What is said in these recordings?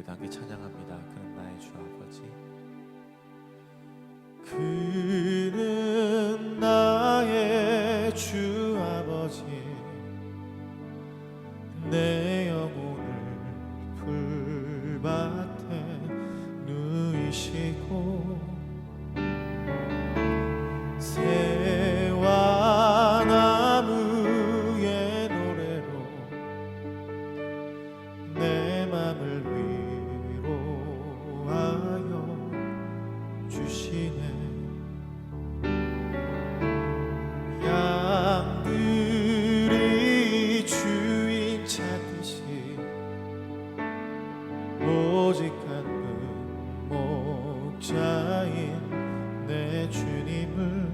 우리 다 함께 찬양합니다. 그는 나의 주 아버지. 그는 나의 주 아버지, 내 영혼을 풀밭에 누이시고 새와 나무의 노래로 내 맘을 위로하여 주시네. 양들이 주인 찾듯이 오직 한 목자인 내 주님을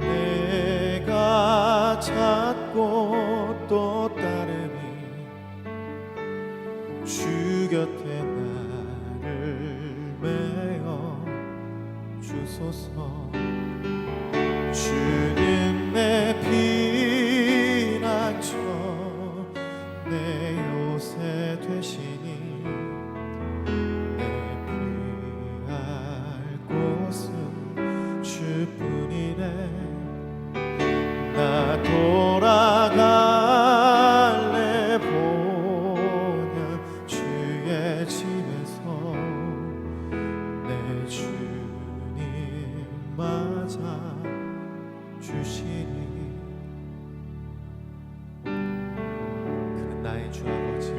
내가 찾고 또 따르니 주 곁에 나를 메어 주소서. 주는 내 피난처 내 요새 되시니 내 피할 곳은 주뿐이네. 나 돌아갈래 보냐 주의 집에서 내 주님 맞아 주시니. 그는 나의 주 아버지,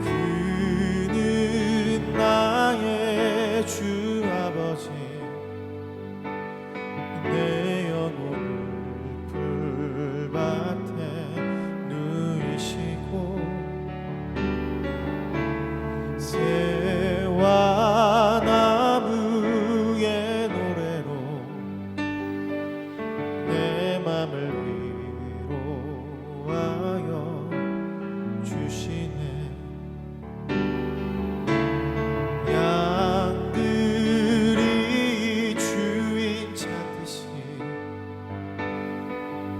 그는 나의 주 아버지, 내 영혼을 풀밭에 누이시고 새와 나무의 노래로 내 맘을 위로하여 주시네. 양들이 주인 찾듯이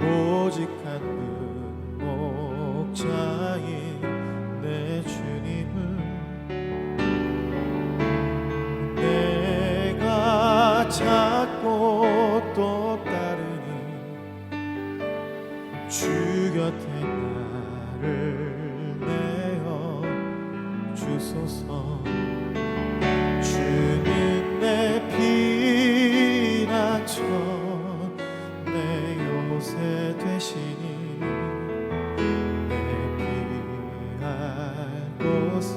오직 한 목자인 내 주님을 내가 찾고 또 따르니 주 곁에 나를 메어 주소서. 주는 내 피난처 내 요새 되시니 내 피할 곳은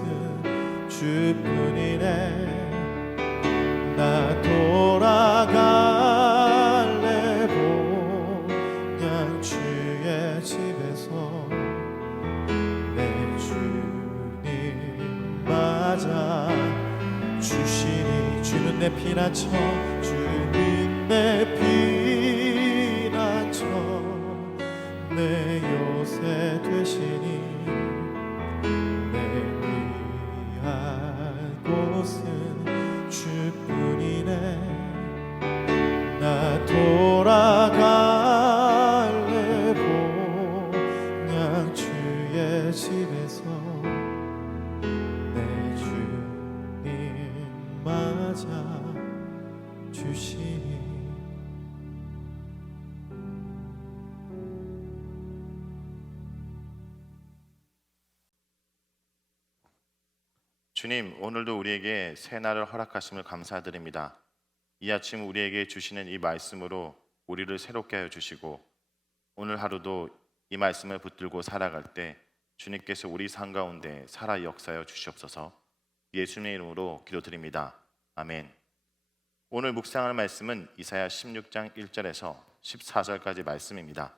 주뿐이네. 나 돌아갈래 보냐 주의 집에서 내 주님 맞아 주시니. 주는 내 피난처, 주는 내 피난처 내 요새 되시니 내 피할 곳은 주뿐이네. 나 돌아갈래 보냐 주의 집에서 내 주님 맞아 주시니. 주님, 오늘도 우리에게 새 날을 허락하심을 감사드립니다. 이 아침 우리에게 주시는 이 말씀으로 우리를 새롭게 하여 주시고 오늘 하루도 이 말씀을 붙들고 살아갈 때 주님께서 우리 삶 가운데 살아 역사하여 주시옵소서. 예수님의 이름으로 기도드립니다. 아멘. 오늘 묵상할 말씀은 이사야 16장 1절에서 14절까지 말씀입니다.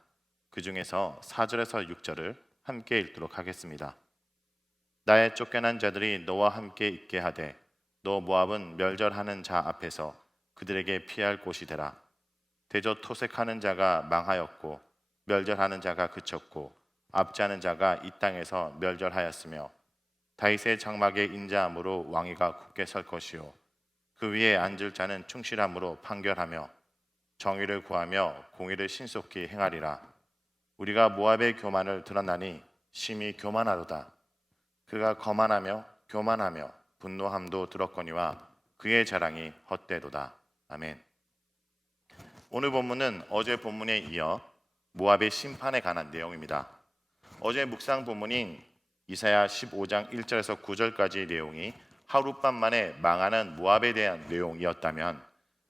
그 중에서 4절에서 6절을 함께 읽도록 하겠습니다. 나의 쫓겨난 자들이 너와 함께 있게 하되 너 모압은 멸절하는 자 앞에서 그들에게 피할 곳이 되라. 대저 토색하는 자가 망하였고 멸절하는 자가 그쳤고 압제하는 자가 이 땅에서 멸절하였으며 다윗의 장막에 인자함으로 왕위가 굳게 설 것이요 그 위에 앉을 자는 충실함으로 판결하며 정의를 구하며 공의를 신속히 행하리라. 우리가 모압의 교만을 드러나니 심히 교만하도다. 그가 거만하며 교만하며 분노함도 들었거니와 그의 자랑이 헛되도다. 아멘. 오늘 본문은 어제 본문에 이어 모압의 심판에 관한 내용입니다. 어제 묵상 본문인 이사야 15장 1절에서 9절까지의 내용이 하룻밤 만에 망하는 모압에 대한 내용이었다면,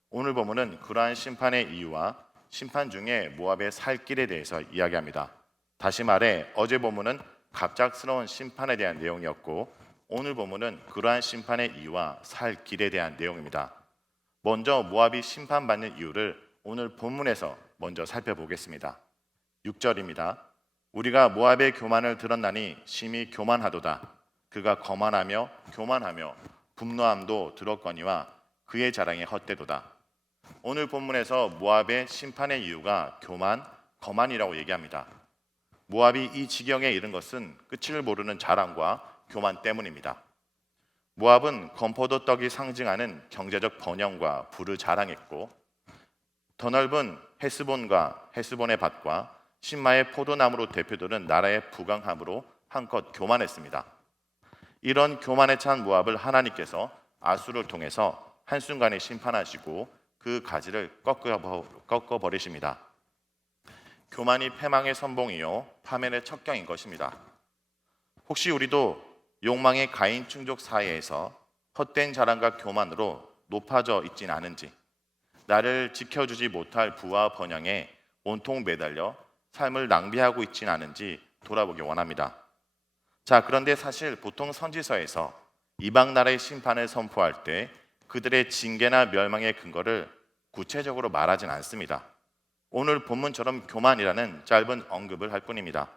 오늘 본문은 그러한 심판의 이유와 심판 중에 모압의 살 길에 대해서 이야기합니다. 다시 말해 어제 본문은 갑작스러운 심판에 대한 내용이었고, 오늘 본문은 그러한 심판의 이유와 살 길에 대한 내용입니다. 먼저 모압이 심판받는 이유를 오늘 본문에서 먼저 살펴보겠습니다. 6절입니다. 우리가 모압의 교만을 들었나니 심히 교만하도다. 그가 거만하며 교만하며 분노함도 들었거니와 그의 자랑이 헛되도다. 오늘 본문에서 모압의 심판의 이유가 교만, 거만이라고 얘기합니다. 모압이 이 지경에 이른 것은 끝을 모르는 자랑과 교만 때문입니다. 모압은 건포도 떡이 상징하는 경제적 번영과 부를 자랑했고, 더 넓은 헤스본과 헤스본의 밭과 신마의 포도나무로 대표되는 나라의 부강함으로 한껏 교만했습니다. 이런 교만에 찬 모압을 하나님께서 아수를 통해서 한순간에 심판하시고 그 가지를 꺾어 버리십니다. 교만이 패망의 선봉이요 파멸의 첩경인 것입니다. 혹시 우리도 욕망의 가인 충족 사이에서 헛된 자랑과 교만으로 높아져 있진 않은지, 나를 지켜주지 못할 부와 번영에 온통 매달려 삶을 낭비하고 있진 않은지 돌아보기 원합니다. 자, 그런데 사실 보통 선지서에서 이방 나라의 심판을 선포할 때 그들의 징계나 멸망의 근거를 구체적으로 말하진 않습니다. 오늘 본문처럼 교만이라는 짧은 언급을 할 뿐입니다.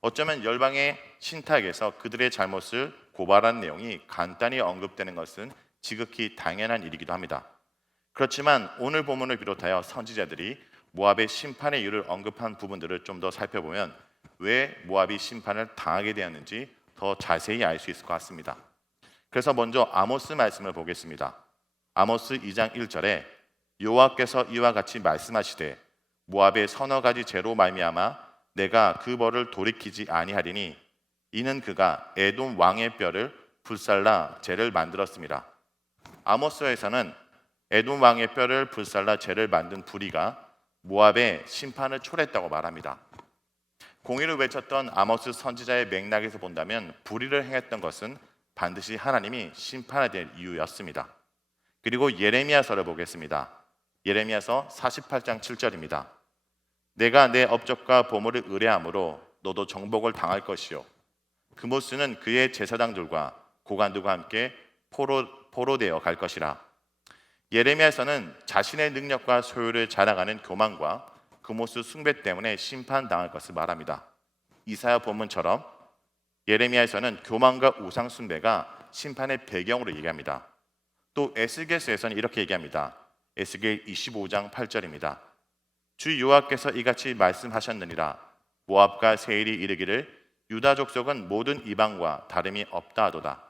어쩌면 열방의 신탁에서 그들의 잘못을 고발한 내용이 간단히 언급되는 것은 지극히 당연한 일이기도 합니다. 그렇지만 오늘 본문을 비롯하여 선지자들이 모압의 심판의 이유를 언급한 부분들을 좀 더 살펴보면 왜 모압이 심판을 당하게 되었는지 더 자세히 알 수 있을 것 같습니다. 그래서 먼저 아모스 말씀을 보겠습니다. 아모스 2장 1절에 여호와께서 이와 같이 말씀하시되 모압의 서너 가지 죄로 말미암아 내가 그 벌을 돌이키지 아니하리니 이는 그가 에돔 왕의 뼈를 불살라 죄를 만들었습니다. 아모스에서는 에돔 왕의 뼈를 불살라 죄를 만든 불의가 모압의 심판을 초래했다고 말합니다. 공의를 외쳤던 아모스 선지자의 맥락에서 본다면 불의를 행했던 것은 반드시 하나님이 심판해야 될 이유였습니다. 그리고 예레미야서를 보겠습니다. 예레미야서 48장 7절입니다. 내가 내 업적과 보물을 의뢰함으로 너도 정복을 당할 것이요 그모스는 그의 제사장들과 고관들과 함께 포로되어 갈 것이라. 예레미야서는 자신의 능력과 소유를 자랑하는 교만과 그모스 숭배 때문에 심판당할 것을 말합니다. 이사야 본문처럼 예레미야에서는 교만과 우상 숭배가 심판의 배경으로 얘기합니다. 또 에스겔서에서는 이렇게 얘기합니다. 에스겔 25장 8절입니다. 주 여호와께서 이같이 말씀하셨느니라. 모압과 세일이 이르기를 유다 족속은 모든 이방과 다름이 없다 하도다.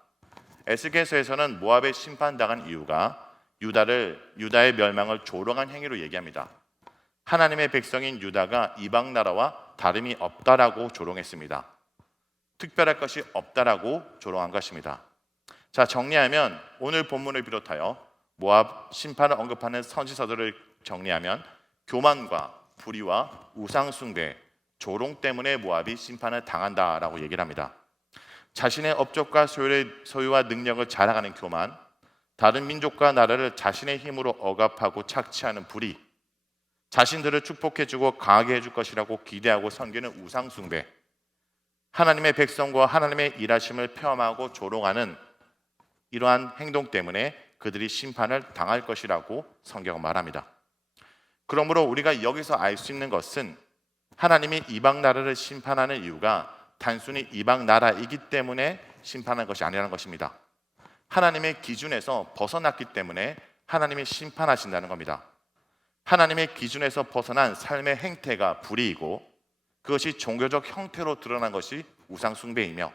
에스겔서에서는 모압의 심판당한 이유가 유다의 멸망을 조롱한 행위로 얘기합니다. 하나님의 백성인 유다가 이방 나라와 다름이 없다라고 조롱했습니다. 특별할 것이 없다라고 조롱한 것입니다. 자, 정리하면 오늘 본문을 비롯하여 모압 심판을 언급하는 선지서들을 정리하면 교만과 불의와 우상 숭배, 조롱 때문에 모압이 심판을 당한다라고 얘기를 합니다. 자신의 업적과 소유와 능력을 자랑하는 교만, 다른 민족과 나라를 자신의 힘으로 억압하고 착취하는 불의, 자신들을 축복해주고 강하게 해줄 것이라고 기대하고 섬기는 우상 숭배, 하나님의 백성과 하나님의 일하심을 폄하하고 조롱하는 이러한 행동 때문에 그들이 심판을 당할 것이라고 성경은 말합니다. 그러므로 우리가 여기서 알 수 있는 것은 하나님이 이방 나라를 심판하는 이유가 단순히 이방 나라이기 때문에 심판한 것이 아니라는 것입니다. 하나님의 기준에서 벗어났기 때문에 하나님이 심판하신다는 겁니다. 하나님의 기준에서 벗어난 삶의 행태가 불의이고 그것이 종교적 형태로 드러난 것이 우상 숭배이며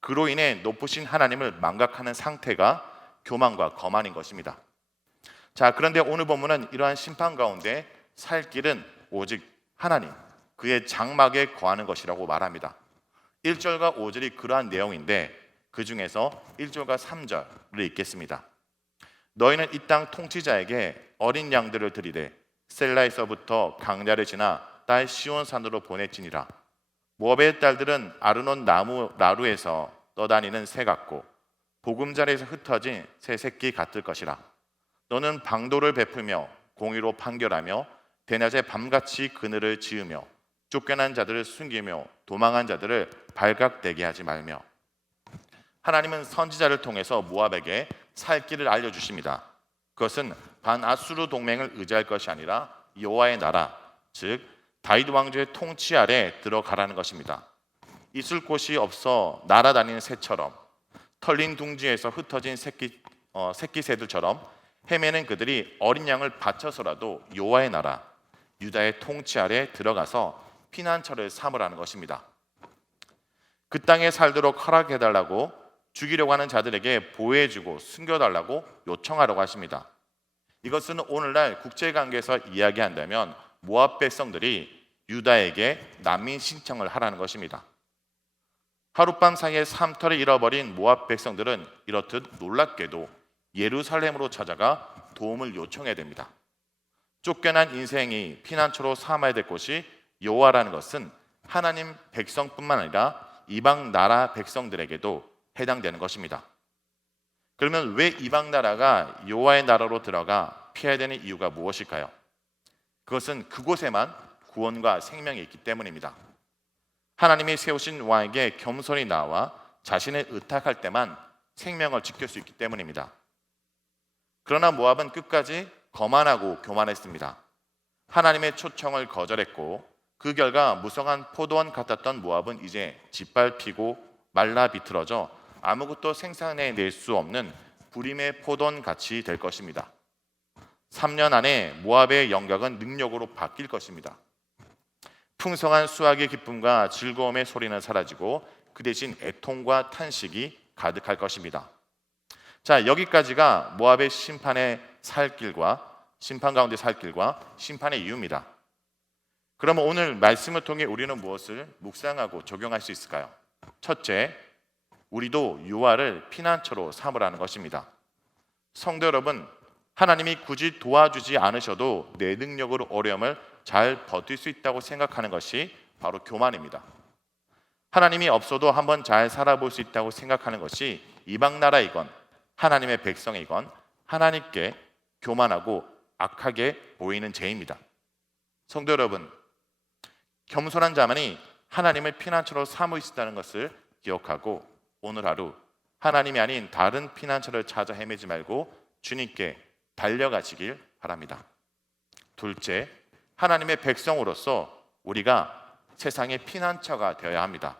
그로 인해 높으신 하나님을 망각하는 상태가 교만과 거만인 것입니다. 자, 그런데 오늘 본문은 이러한 심판 가운데 살 길은 오직 하나님, 그의 장막에 거하는 것이라고 말합니다. 1절과 5절이 그러한 내용인데 그 중에서 1절과 3절을 읽겠습니다. 너희는 이 땅 통치자에게 어린 양들을 드리되 셀라에서부터 강야를 지나 딸 시온산으로 보내지니라. 모압의 딸들은 아르논 나루에서 떠다니는 새 같고 보금자리에서 흩어진 새 새끼 같을 것이라. 너는 방도를 베풀며 공의로 판결하며 대낮에 밤같이 그늘을 지으며 쫓겨난 자들을 숨기며 도망한 자들을 발각되게 하지 말며. 하나님은 선지자를 통해서 모압에게 살 길을 알려주십니다. 그것은 반아수르 동맹을 의지할 것이 아니라 여호와의 나라, 즉 다윗 왕조의 통치 아래 들어가라는 것입니다. 있을 곳이 없어 날아다니는 새처럼 털린 둥지에서 흩어진 새끼 새들처럼 헤매는 그들이 어린 양을 바쳐서라도 여호와의 나라, 유다의 통치 아래 들어가서 피난처를 삼으라는 것입니다. 그 땅에 살도록 허락해달라고 죽이려고 하는 자들에게 보호해주고 숨겨달라고 요청하라고 하십니다. 이것은 오늘날 국제관계에서 이야기한다면 모압 백성들이 유다에게 난민 신청을 하라는 것입니다. 하룻밤 사이에 삶터를 잃어버린 모압 백성들은 이렇듯 놀랍게도 예루살렘으로 찾아가 도움을 요청해야 됩니다. 쫓겨난 인생이 피난처로 삼아야 될 곳이 여호와라는 것은 하나님 백성뿐만 아니라 이방 나라 백성들에게도 해당되는 것입니다. 그러면 왜 이방 나라가 여호와의 나라로 들어가 피해야 되는 이유가 무엇일까요? 그것은 그곳에만 구원과 생명이 있기 때문입니다. 하나님이 세우신 왕에게 겸손히 나와 자신을 의탁할 때만 생명을 지킬 수 있기 때문입니다. 그러나 모압은 끝까지 거만하고 교만했습니다. 하나님의 초청을 거절했고 그 결과 무성한 포도원 같았던 모압은 이제 짓밟히고 말라 비틀어져 아무것도 생산해낼 수 없는 부림의 포도원 같이 될 것입니다. 3년 안에 모압의 영광은 능력으로 바뀔 것입니다. 풍성한 수확의 기쁨과 즐거움의 소리는 사라지고 그 대신 애통과 탄식이 가득할 것입니다. 자, 여기까지가 모압의 심판 가운데 살 길과 심판의 이유입니다. 그러면 오늘 말씀을 통해 우리는 무엇을 묵상하고 적용할 수 있을까요? 첫째, 우리도 유아를 피난처로 삼으라는 것입니다. 성도 여러분, 하나님이 굳이 도와주지 않으셔도 내 능력으로 어려움을 잘 버틸 수 있다고 생각하는 것이 바로 교만입니다. 하나님이 없어도 한번 잘 살아볼 수 있다고 생각하는 것이 이방 나라이건 하나님의 백성이건 하나님께 교만하고 악하게 보이는 죄입니다. 성도 여러분, 겸손한 자만이 하나님을 피난처로 삼을 수 있다는 것을 기억하고 오늘 하루 하나님이 아닌 다른 피난처를 찾아 헤매지 말고 주님께 달려가시길 바랍니다. 둘째, 하나님의 백성으로서 우리가 세상의 피난처가 되어야 합니다.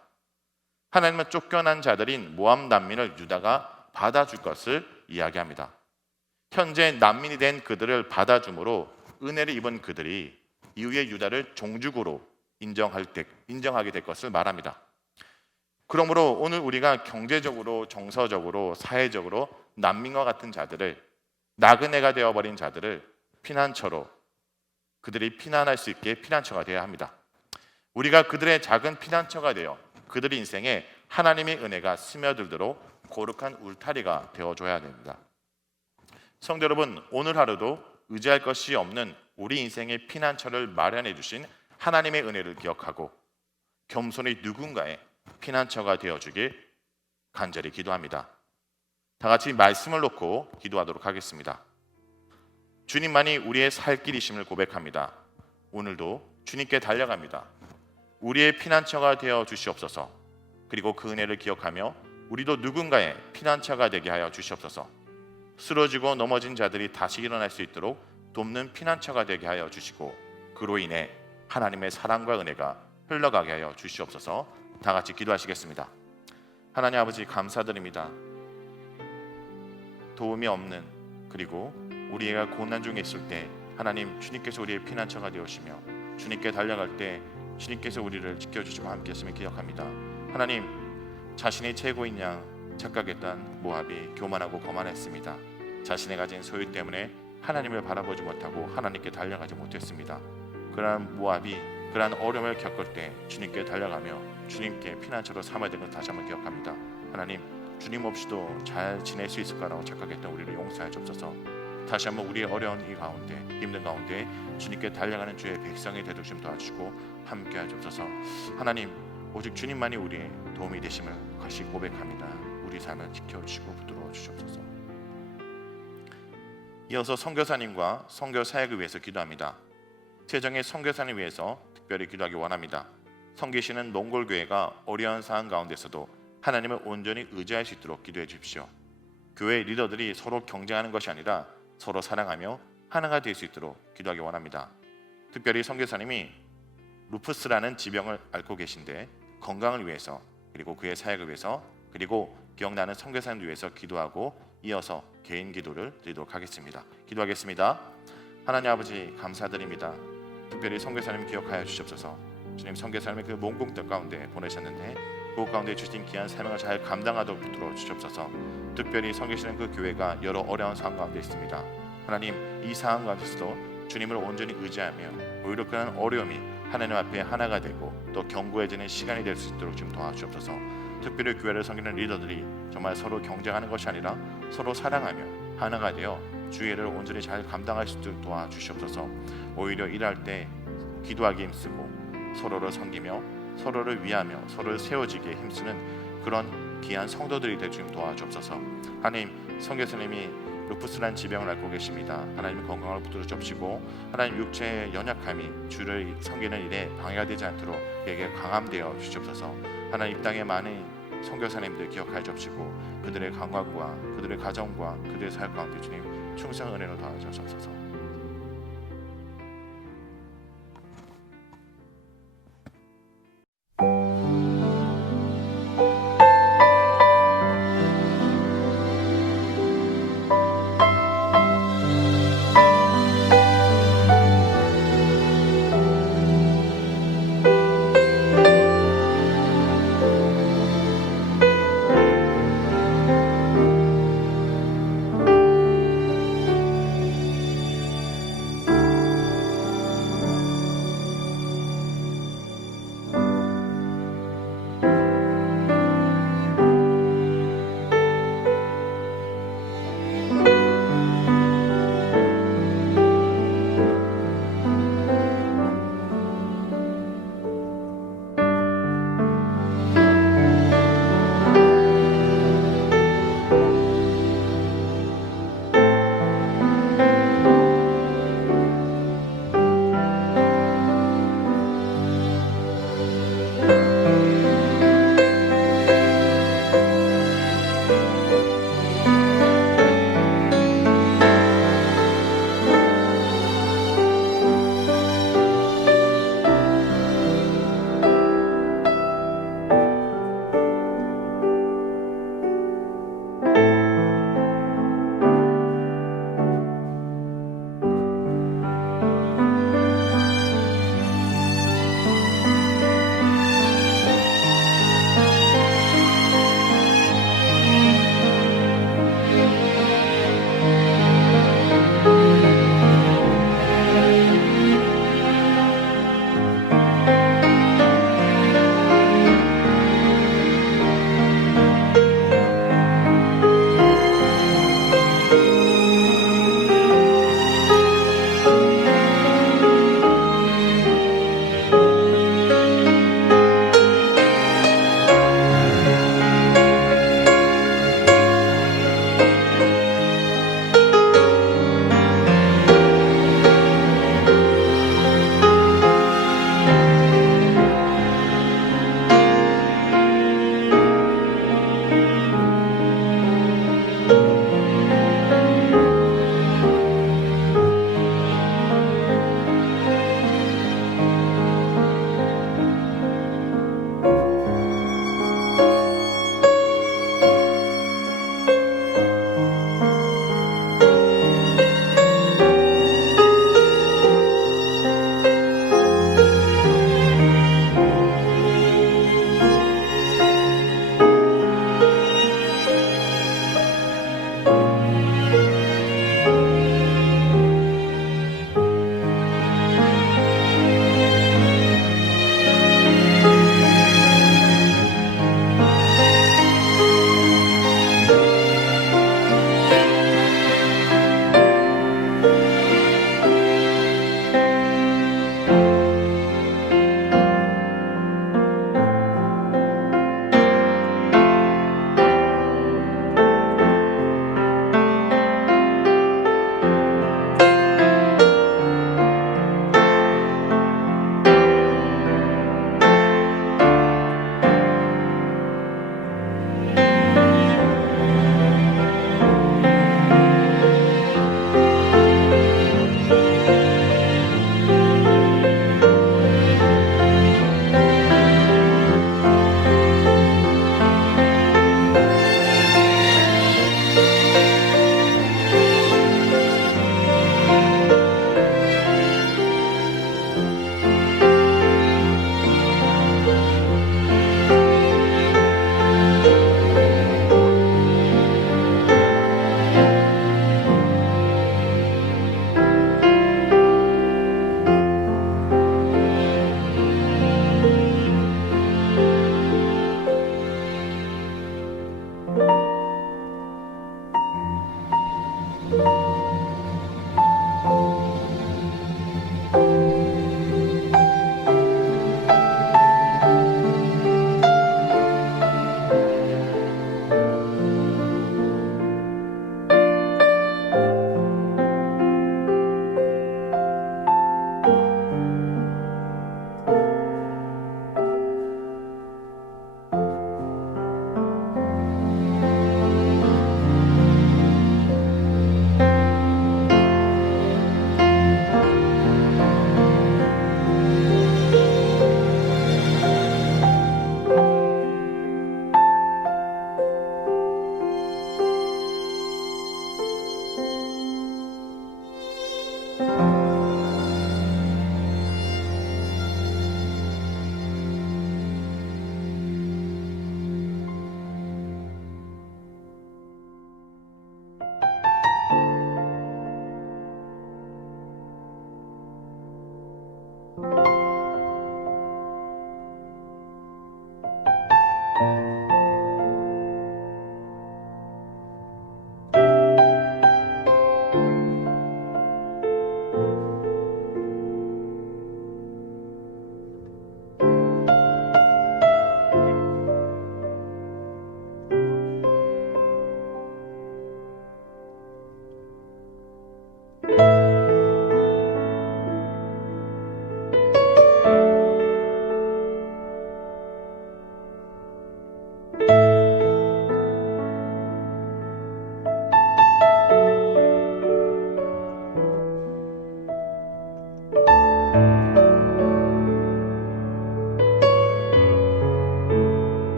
하나님은 쫓겨난 자들인 모압 난민을 유다가 받아줄 것을 이야기합니다. 현재 난민이 된 그들을 받아줌으로 은혜를 입은 그들이 이후에 유다를 종주국으로 인정하게 될 것을 말합니다. 그러므로 오늘 우리가 경제적으로, 정서적으로, 사회적으로 난민과 같은 자들을, 나그네가 되어버린 자들을 피난처로, 그들이 피난할 수 있게 피난처가 되어야 합니다. 우리가 그들의 작은 피난처가 되어 그들의 인생에 하나님의 은혜가 스며들도록 거룩한 울타리가 되어줘야 됩니다. 성도 여러분, 오늘 하루도 의지할 것이 없는 우리 인생의 피난처를 마련해 주신 하나님의 은혜를 기억하고 겸손히 누군가의 피난처가 되어주길 간절히 기도합니다. 다 같이 말씀을 놓고 기도하도록 하겠습니다. 주님만이 우리의 살 길이심을 고백합니다. 오늘도 주님께 달려갑니다. 우리의 피난처가 되어 주시옵소서. 그리고 그 은혜를 기억하며 우리도 누군가의 피난처가 되게 하여 주시옵소서. 쓰러지고 넘어진 자들이 다시 일어날 수 있도록 돕는 피난처가 되게 하여 주시고 그로 인해 하나님의 사랑과 은혜가 흘러가게 하여 주시옵소서. 다 같이 기도하시겠습니다. 하나님 아버지, 감사드립니다. 도움이 없는, 그리고 우리가 고난 중에 있을 때 하나님 주님께서 우리의 피난처가 되어주시며 주님께 달려갈 때 주님께서 우리를 지켜주시고 함께 했음을 기억합니다. 하나님, 자신의 최고인 양 착각했던 모압이 교만하고 거만했습니다. 자신의 가진 소유 때문에 하나님을 바라보지 못하고 하나님께 달려가지 못했습니다. 그러나 모압이 그러한 어려움을 겪을 때 주님께 달려가며 주님께 피난처로 삼아야 되는 걸 다시 한번 기억합니다. 하나님, 주님 없이도 잘 지낼 수 있을 거라고 착각했던 우리를 용서해 주옵소서. 다시 한번 우리의 어려운 이 가운데, 힘든 가운데 주님께 달려가는 주의 백성이 되도록 좀 도와주시고 함께해 주옵소서. 하나님, 오직 주님만이 우리의 도움이 되심을 다시 고백합니다. 우리 삶을 지켜주시고 붙들어 주시옵소서. 이어서 선교사님과 선교 사역을 위해서 기도합니다. 세정의 선교사님 위해서 특별히 기도하기 원합니다. 섬기시는 몽골 교회가 어려운 상황 가운데서도 하나님을 온전히 의지할 수 있도록 기도해 주십시오. 교회 리더들이 서로 경쟁하는 것이 아니라 서로 사랑하며 하나가 될 수 있도록 기도하기 원합니다. 특별히 선교사님이 루푸스라는 지병을 앓고 계신데 건강을 위해서, 그리고 그의 사역을 위해서, 그리고 기억나는 선교사님을 위해서 기도하고 이어서 개인 기도를 드리도록 하겠습니다. 기도하겠습니다. 하나님 아버지, 감사드립니다. 특별히 선교사님 기억하여 주시옵소서. 주님, 선교사님의 그 몽골 땅 가운데 보내셨는데 그 가운데 주신 귀한 사명을 잘 감당하도록 붙들어 주시옵소서. 특별히 섬기시는 그 교회가 여러 어려운 상황 가운데 있습니다. 하나님, 이 상황 가운데서도 주님을 온전히 의지하며 오히려 그런 어려움이 하나님 앞에 하나가 되고 또 견고해지는 시간이 될 수 있도록 좀 도와주옵소서. 특별히 교회를 섬기는 리더들이 정말 서로 경쟁하는 것이 아니라 서로 사랑하며 하나가 되어 주의 일을 온전히 잘 감당할 수 있도록 도와주시옵소서. 오히려 일할 때 기도하기 힘쓰고 서로를 섬기며 서로를 위하며 서로를 세워지기에 힘쓰는 그런 귀한 성도들이 될 줄 도와주옵소서. 하나님, 선교사님이 루푸스라는 지병을 앓고 계십니다. 하나님 건강을 붙들어 주시고 하나님 육체의 연약함이 주를 섬기는 일에 방해가 되지 않도록 그에게 강함되어 주시옵소서. 하나님, 이 땅에 많은 선교사님들 기억하여 주시고 그들의 건강과 그들의 가정과 그들의 사역 가운데 주님 충성 은혜로 도와주옵소서.